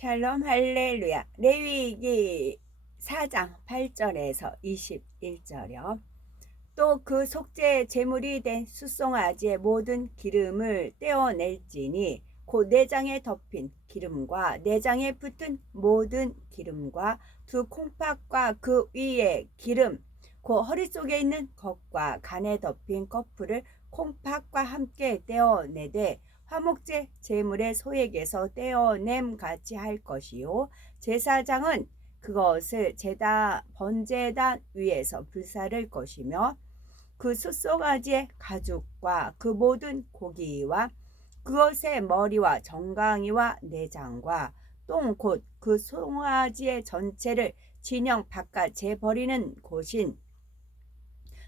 샬롬 할렐루야. 레위기 4장 8절에서 21절이요. 또 그 속죄 제물이 된 숫송아지의 모든 기름을 떼어낼지니 곧 내장에 덮인 기름과 내장에 붙은 모든 기름과 두 콩팥과 그 위에 기름 곧 허리 속에 있는 것과 간에 덮인 커플을 콩팥과 함께 떼어내되 화목제 제물의 소액에서 떼어냄 같이 할 것이요 제사장은 그것을 번제단 위에서 불사를 것이며 그 숫송아지의 가죽과 그 모든 고기와 그것의 머리와 정강이와 내장과 똥 곧 그 송아지의 전체를 진영 바깥 재버리는 곳인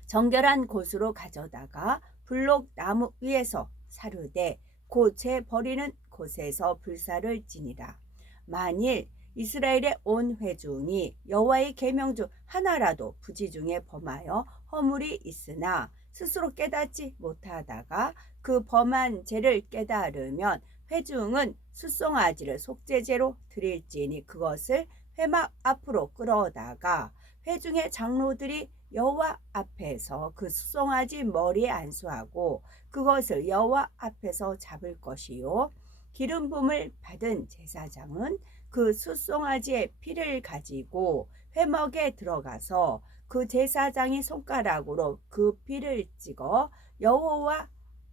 정결한 곳으로 가져다가 불록 나무 위에서 사르되 곧 재버리는 곳에서 불사를 지니라. 만일 이스라엘의 온 회중이 여호와의 계명 중 하나라도 부지 중에 범하여 허물이 있으나 스스로 깨닫지 못하다가 그 범한 죄를 깨달으면 회중은 숫송아지를 속죄제로 드릴지니 그것을 회막 앞으로 끌어다가 회중의 장로들이 여호와 앞에서 그 숫송아지 머리에 안수하고 그것을 여호와 앞에서 잡을 것이요 기름 부음을 받은 제사장은 그 숫송아지의 피를 가지고 회막에 들어가서 그 제사장이 손가락으로 그 피를 찍어 여호와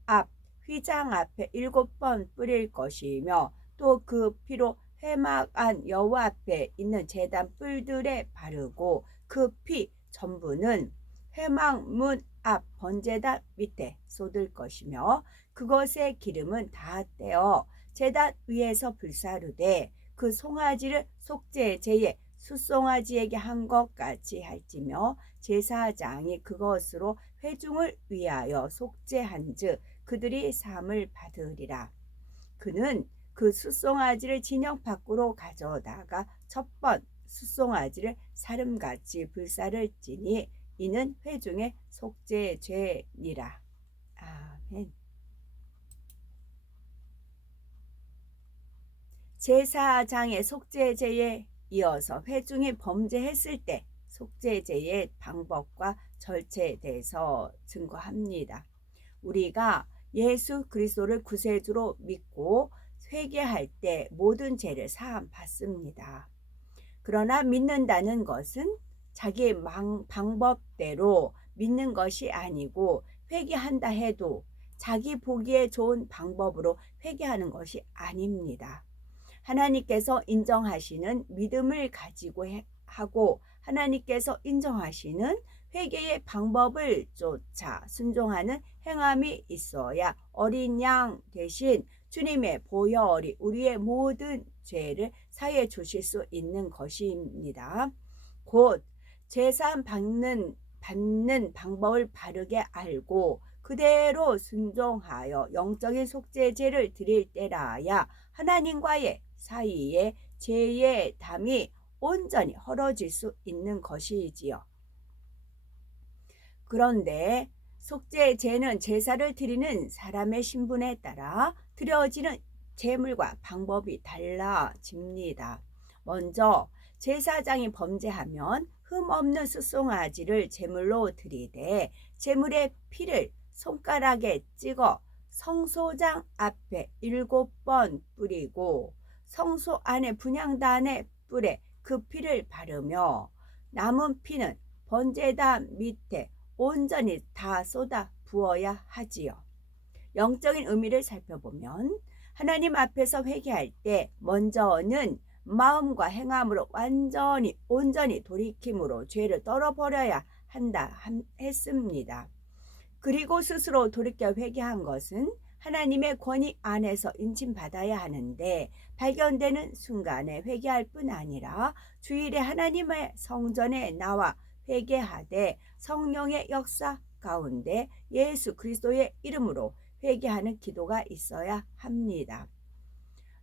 앞 휘장 앞에 7번 뿌릴 것이며 또 그 피로 회막 안 여호와 앞에 있는 제단 뿔들에 바르고 그 피 전부는 회막 문 앞 번제단 밑에 쏟을 것이며 그것의 기름은 다 떼어 제단 위에서 불사르되 그 송아지를 속죄제에 숫송아지에게 한 것 같이 할지며 제사장이 그것으로 회중을 위하여 속죄한즉 그들이 사함을 받으리라. 그는 그 숫송아지를 진영 밖으로 가져다가 첫 번 숫송아지를 사름같이 불사를 지니 이는 회중의 속죄죄니라. 아멘. 제사장의 속죄제에 이어서 회중이 범죄했을 때 속죄제의 방법과 절차에 대해서 증거합니다. 우리가 예수 그리스도를 구세주로 믿고 회개할 때 모든 죄를 사함 받습니다. 그러나 믿는다는 것은 자기 방법대로 믿는 것이 아니고 회개한다 해도 자기 보기에 좋은 방법으로 회개하는 것이 아닙니다. 하나님께서 인정하시는 믿음을 가지고 하고 하나님께서 인정하시는 회개의 방법을 쫓아 순종하는 행함이 있어야 어린 양 대신 주님의 보혈이 우리의 모든 죄를 사해 주실 수 있는 것입니다. 곧 제사 받는 방법을 바르게 알고 그대로 순종하여 영적인 속죄제를 드릴 때라야 하나님과의 사이에 죄의 담이 온전히 헐어질 수 있는 것이지요. 그런데 속죄제는 제사를 드리는 사람의 신분에 따라 드려지는 제물과 방법이 달라집니다. 먼저 제사장이 범죄하면 흠없는 숫송아지를 제물로 드리되 제물의 피를 손가락에 찍어 성소장 앞에 7번 뿌리고 성소 안에 분향단의 뿔에 그 피를 바르며 남은 피는 번제단 밑에 온전히 다 쏟아 부어야 하지요. 영적인 의미를 살펴보면 하나님 앞에서 회개할 때 먼저는 마음과 행함으로 온전히 돌이킴으로 죄를 떨어버려야 한다 했습니다. 그리고 스스로 돌이켜 회개한 것은 하나님의 권위 안에서 인침받아야 하는데 발견되는 순간에 회개할 뿐 아니라 주일에 하나님의 성전에 나와 회개하되 성령의 역사 가운데 예수 그리스도의 이름으로 회개하는 기도가 있어야 합니다.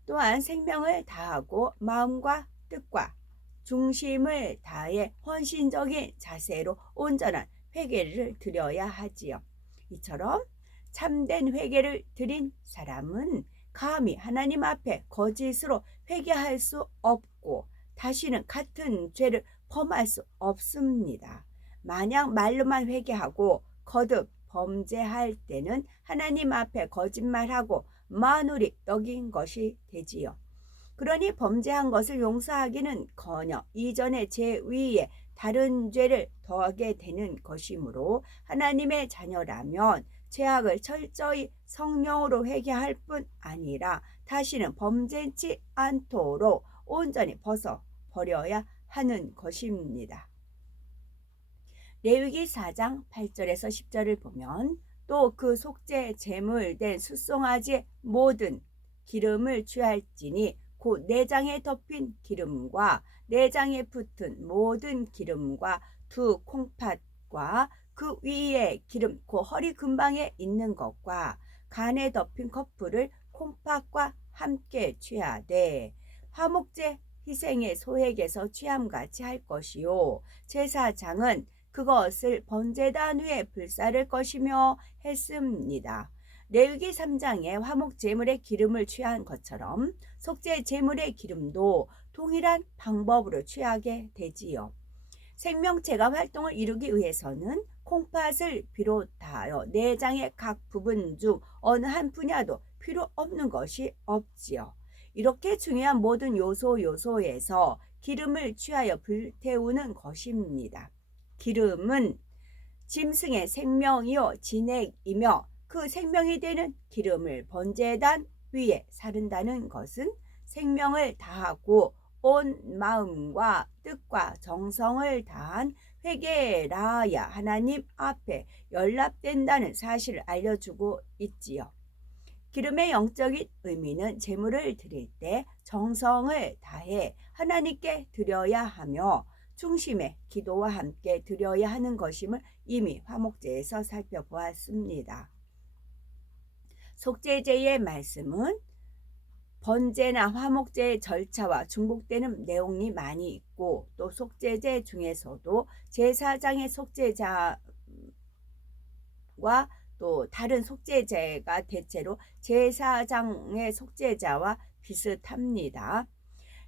또한 생명을 다하고 마음과 뜻과 중심을 다해 헌신적인 자세로 온전한 회개를 드려야 하지요. 이처럼 참된 회개를 드린 사람은 감히 하나님 앞에 거짓으로 회개할 수 없고 다시는 같은 죄를 범할 수 없습니다. 만약 말로만 회개하고 거듭 범죄할 때는 하나님 앞에 거짓말하고 만울이 여긴 것이 되지요. 그러니 범죄한 것을 용서하기는커녕 이전의 죄 위에 다른 죄를 더하게 되는 것이므로 하나님의 자녀라면 죄악을 철저히 성령으로 회개할 뿐 아니라 다시는 범죄치 않도록 온전히 벗어버려야 하는 것입니다. 레위기 4장 8절에서 10절을 보면 또 그 속죄 제물 된 숫송아지의 모든 기름을 취할지니 곧 내장에 덮인 기름과 내장에 붙은 모든 기름과 두 콩팥과 그 위에 기름 그 허리 근방에 있는 것과 간에 덮인 커플을 콩팥과 함께 취하되 화목제 희생의 소액에서 취함같이 할 것이요 제사장은 그것을 번제단 위에 불사를 것이며 했습니다. 레위기 3장에 화목 제물의 기름을 취한 것처럼 속죄 제물의 기름도 동일한 방법으로 취하게 되지요. 생명체가 활동을 이루기 위해서는 콩팥을 비롯하여 내장의 각 부분 중 어느 한 분야도 필요 없는 것이 없지요. 이렇게 중요한 모든 요소에서 기름을 취하여 불태우는 것입니다. 기름은 짐승의 생명이요 진액이며 그 생명이 되는 기름을 번제단 위에 사른다는 것은 생명을 다하고 온 마음과 뜻과 정성을 다한 회개라야 하나님 앞에 연락된다는 사실을 알려주고 있지요. 기름의 영적인 의미는 제물을 드릴 때 정성을 다해 하나님께 드려야 하며 중심의 기도와 함께 드려야 하는 것임을 이미 화목제에서 살펴보았습니다. 속죄제의 말씀은 번제나 화목제의 절차와 중복되는 내용이 많이 있고 또 속죄제 중에서도 제사장의 속죄자와 또 다른 속죄제가 대체로 제사장의 속죄자와 비슷합니다.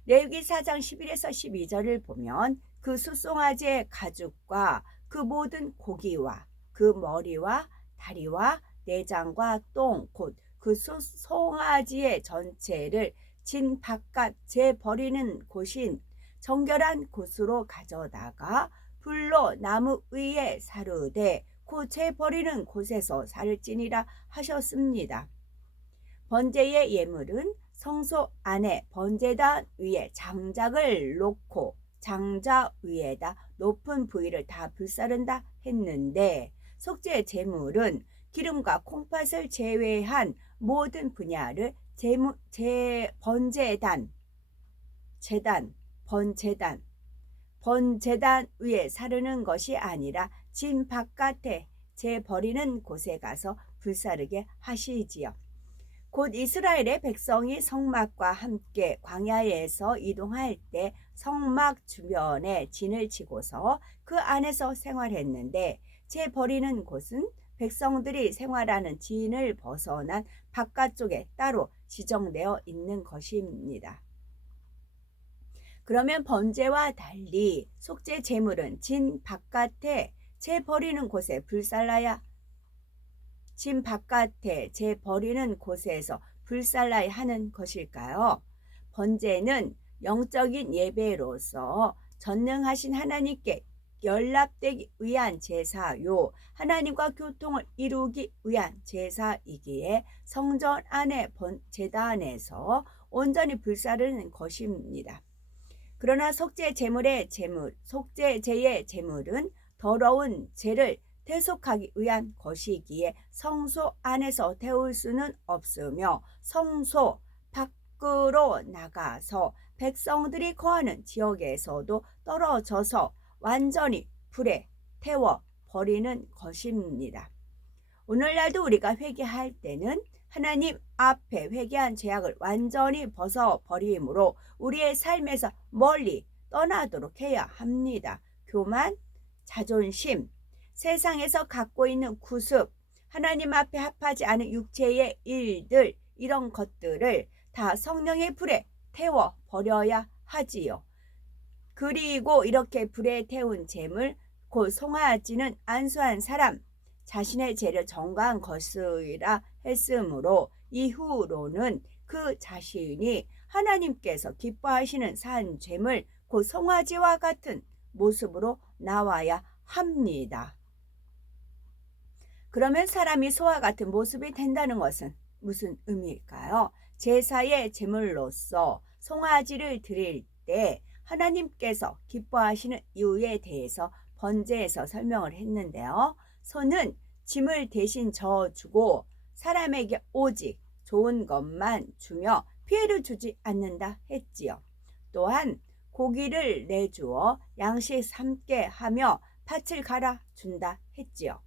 레위기 4장 11에서 12절을 보면 그 숫송아지의 가죽과 그 모든 고기와 그 머리와 다리와 내장과 똥 곧 그 송아지의 전체를 진 바깥 재 버리는 곳인 정결한 곳으로 가져다가 불로 나무 위에 사르되 그 재 버리는 곳에서 살을 찌니라 하셨습니다. 번제의 예물은 성소 안에 번제단 위에 장작을 놓고 장자 위에다 높은 부위를 다 불사른다 했는데 속죄 제물은 기름과 콩팥을 제외한 모든 분야를 번제단 위에 사르는 것이 아니라 진 바깥에 재 버리는 곳에 가서 불사르게 하시지요. 곧 이스라엘의 백성이 성막과 함께 광야에서 이동할 때 성막 주변에 진을 치고서 그 안에서 생활했는데 재 버리는 곳은 백성들이 생활하는 진을 벗어난 바깥쪽에 따로 지정되어 있는 것입니다. 그러면 번제와 달리 속죄 제물은 진 바깥에 재 버리는 곳에 불살라야 진 바깥에 재 버리는 곳에서 불살라야 하는 것일까요? 번제는 영적인 예배로서 전능하신 하나님께 연락되기 위한 제사요 하나님과 교통을 이루기 위한 제사이기에 성전 안의 제단에서 온전히 불사르는 것입니다. 그러나 속죄제의 제물은 더러운 죄를 대속하기 위한 것이기에 성소 안에서 태울 수는 없으며 성소 밖으로 나가서 백성들이 거하는 지역에서도 떨어져서 완전히 불에 태워 버리는 것입니다. 오늘날도 우리가 회개할 때는 하나님 앞에 회개한 죄악을 완전히 벗어버림으로 우리의 삶에서 멀리 떠나도록 해야 합니다. 교만, 자존심, 세상에서 갖고 있는 구습, 하나님 앞에 합하지 않은 육체의 일들, 이런 것들을 다 성령의 불에 태워 버려야 하지요. 그리고 이렇게 불에 태운 재물 곧 송아지는 안수한 사람 자신의 죄를 전가한 것이라 했으므로 이후로는 그 자신이 하나님께서 기뻐하시는 산 죄물 곧 송아지와 같은 모습으로 나와야 합니다. 그러면 사람이 소와 같은 모습이 된다는 것은 무슨 의미일까요? 제사의 제물로서 송아지를 드릴 때 하나님께서 기뻐하시는 이유에 대해서 번제에서 설명을 했는데요. 소는 짐을 대신 져주고 사람에게 오직 좋은 것만 주며 피해를 주지 않는다 했지요. 또한 고기를 내주어 양식 삼게 하며 밭을 갈아준다 했지요.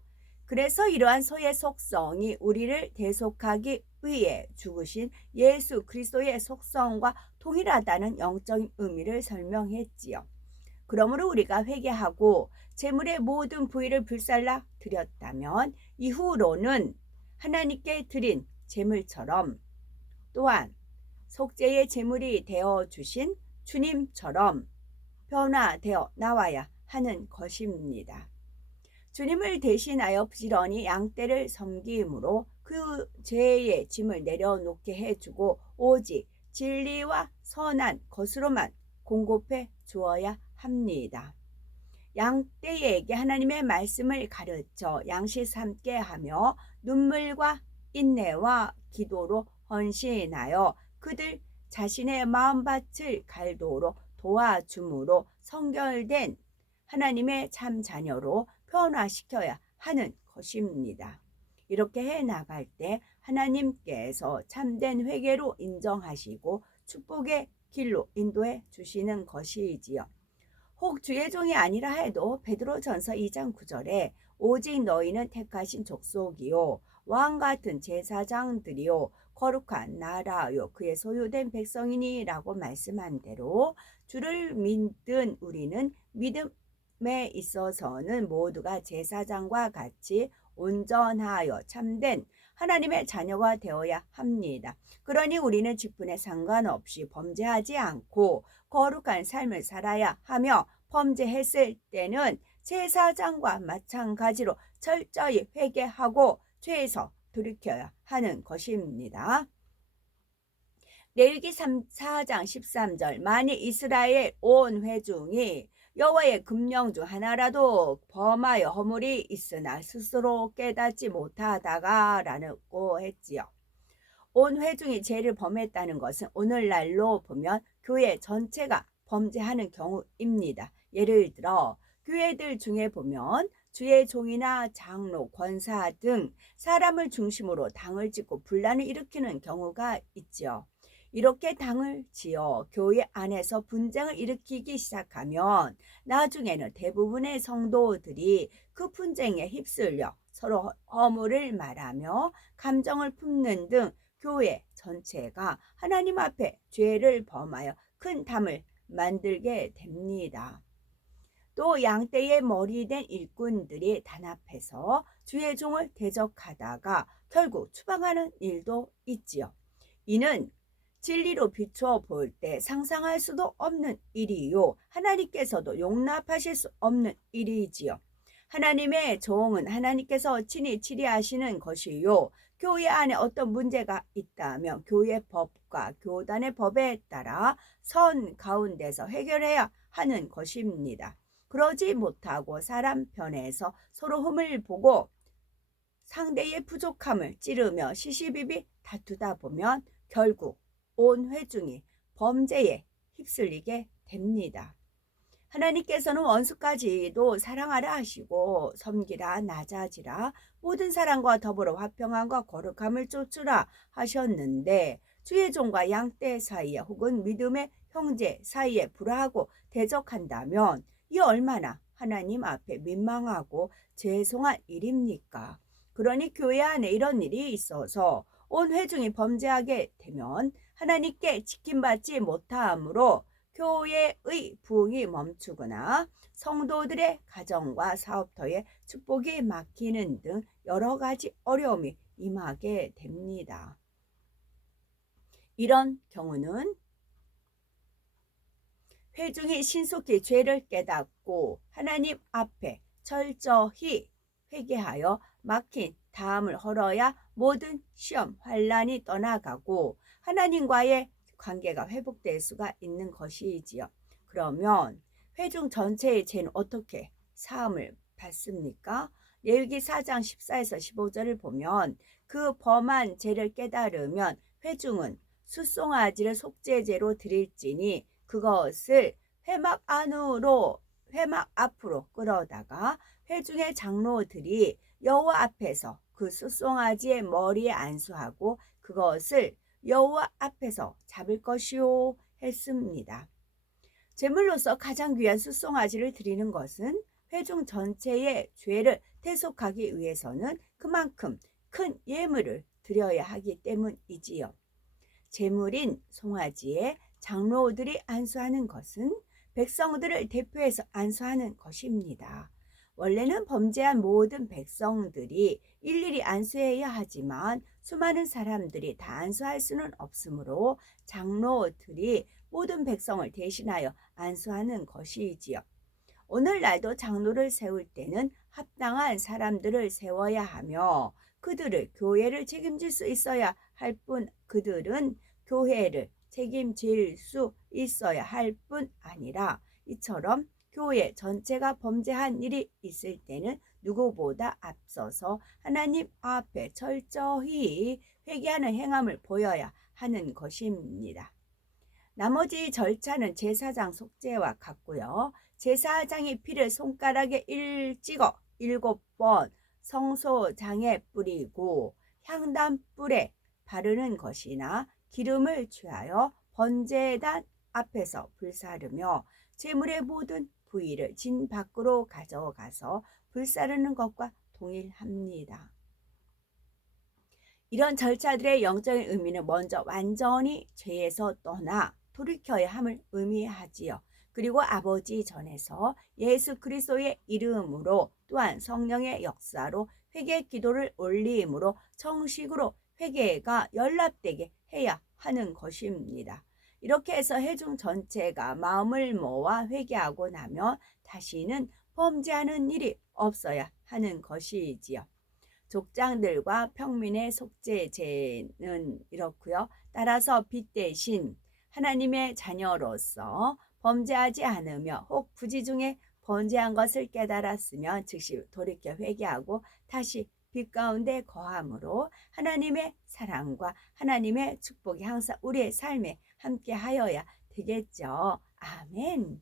그래서 이러한 소의 속성이 우리를 대속하기 위해 죽으신 예수 그리스도의 속성과 동일하다는 영적인 의미를 설명했지요. 그러므로 우리가 회개하고 재물의 모든 부위를 불살라 드렸다면 이후로는 하나님께 드린 재물처럼 또한 속죄의 제물이 되어 주신 주님처럼 변화되어 나와야 하는 것입니다. 주님을 대신하여 부지런히 양떼를 섬김으로 그 죄의 짐을 내려놓게 해주고 오직 진리와 선한 것으로만 공급해 주어야 합니다. 양떼에게 하나님의 말씀을 가르쳐 양식 삼게 하며 눈물과 인내와 기도로 헌신하여 그들 자신의 마음밭을 갈도로 도와줌으로 성결된 하나님의 참 자녀로 변화시켜야 하는 것입니다. 이렇게 해 나갈 때 하나님께서 참된 회개로 인정하시고 축복의 길로 인도해 주시는 것이지요. 혹 주의 종이 아니라 해도 베드로전서 2장 9절에 오직 너희는 택하신 족속이요 왕 같은 제사장들이요 거룩한 나라요 그의 소유된 백성이니라고 말씀한 대로 주를 믿은 우리는 믿음에 있어서는 모두가 제사장과 같이 온전하여 참된 하나님의 자녀가 되어야 합니다. 그러니 우리는 직분에 상관없이 범죄하지 않고 거룩한 삶을 살아야 하며 범죄했을 때는 제사장과 마찬가지로 철저히 회개하고 죄에서 돌이켜야 하는 것입니다. 레위기 4장 13절 만일 이스라엘 온 회중이 여호와의 금령 중 하나라도 범하여 허물이 있으나 스스로 깨닫지 못하다가 라고 했지요. 온 회중이 죄를 범했다는 것은 오늘날로 보면 교회 전체가 범죄하는 경우입니다. 예를 들어 교회들 중에 보면 주의 종이나 장로, 권사 등 사람을 중심으로 당을 짓고 분란을 일으키는 경우가 있죠. 이렇게 당을 지어 교회 안에서 분쟁을 일으키기 시작하면 나중에는 대부분의 성도들이 그 분쟁에 휩쓸려 서로 허물을 말하며 감정을 품는 등 교회 전체가 하나님 앞에 죄를 범하여 큰 담을 만들게 됩니다. 또 양떼의 머리 된 일꾼들이 단합해서 주의 종을 대적하다가 결국 추방하는 일도 있지요. 이는 진리로 비추어 볼 때 상상할 수도 없는 일이요 하나님께서도 용납하실 수 없는 일이지요. 하나님의 종은 하나님께서 친히 치리하시는 것이요 교회 안에 어떤 문제가 있다면 교회 법과 교단의 법에 따라 선 가운데서 해결해야 하는 것입니다. 그러지 못하고 사람 편에서 서로 흠을 보고 상대의 부족함을 찌르며 시시비비 다투다 보면 결국 온 회중이 범죄에 휩쓸리게 됩니다. 하나님께서는 원수까지도 사랑하라 하시고 섬기라 낮아지라 모든 사람과 더불어 화평함과 거룩함을 쫓으라 하셨는데 주의 종과 양떼 사이에 혹은 믿음의 형제 사이에 불화하고 대적한다면 이 얼마나 하나님 앞에 민망하고 죄송한 일입니까? 그러니 교회 안에 이런 일이 있어서 온 회중이 범죄하게 되면 하나님께 지킴받지 못함으로 교회의 부흥이 멈추거나 성도들의 가정과 사업터에 축복이 막히는 등 여러 가지 어려움이 임하게 됩니다. 이런 경우는 회중이 신속히 죄를 깨닫고 하나님 앞에 철저히 회개하여 막힌 담을 헐어야 모든 시험, 환란이 떠나가고 하나님과의 관계가 회복될 수가 있는 것이지요. 그러면 회중 전체의 죄는 어떻게 사함을 받습니까? 레위기 4장 14에서 15절을 보면 그 범한 죄를 깨달으면 회중은 숫송아지를 속죄제로 드릴지니 그것을 회막 앞으로 끌어다가 회중의 장로들이 여호와 앞에서 그 숫송아지의 머리에 안수하고 그것을 여호와 앞에서 잡을 것이요 했습니다. 제물로서 가장 귀한 숫송아지를 드리는 것은 회중 전체의 죄를 대속하기 위해서는 그만큼 큰 예물을 드려야 하기 때문이지요. 제물인 송아지에 장로들이 안수하는 것은 백성들을 대표해서 안수하는 것입니다. 원래는 범죄한 모든 백성들이 일일이 안수해야 하지만 수많은 사람들이 다 안수할 수는 없으므로 장로들이 모든 백성을 대신하여 안수하는 것이지요. 오늘날도 장로를 세울 때는 합당한 사람들을 세워야 하며 그들을 교회를 책임질 수 있어야 할 뿐 그들은 교회를 책임질 수 있어야 할 뿐 아니라 이처럼 교회 전체가 범죄한 일이 있을 때는 누구보다 앞서서 하나님 앞에 철저히 회개하는 행함을 보여야 하는 것입니다. 나머지 절차는 제사장 속죄와 같고요. 제사장이 피를 손가락에 찍어 7번 성소장에 뿌리고 향단불에 바르는 것이나 기름을 취하여 번제단 앞에서 불사르며 제물의 모든 부위를 진 밖으로 가져가서 불사르는 것과 동일합니다. 이런 절차들의 영적인 의미는 먼저 완전히 죄에서 떠나 돌이켜야 함을 의미하지요. 그리고 아버지 전에서 예수 그리스도의 이름으로 또한 성령의 역사로 회개 기도를 올림으로 정식으로 회개가 연락되게 해야 하는 것입니다. 이렇게 해서 회중 전체가 마음을 모아 회개하고 나면 다시는 범죄하는 일이 없어야 하는 것이지요. 족장들과 평민의 속죄제는 이렇고요. 따라서 빛 대신 하나님의 자녀로서 범죄하지 않으며 혹 부지 중에 범죄한 것을 깨달았으면 즉시 돌이켜 회개하고 다시 빛 가운데 거함으로 하나님의 사랑과 하나님의 축복이 항상 우리의 삶에 함께 하여야 되겠죠. 아멘.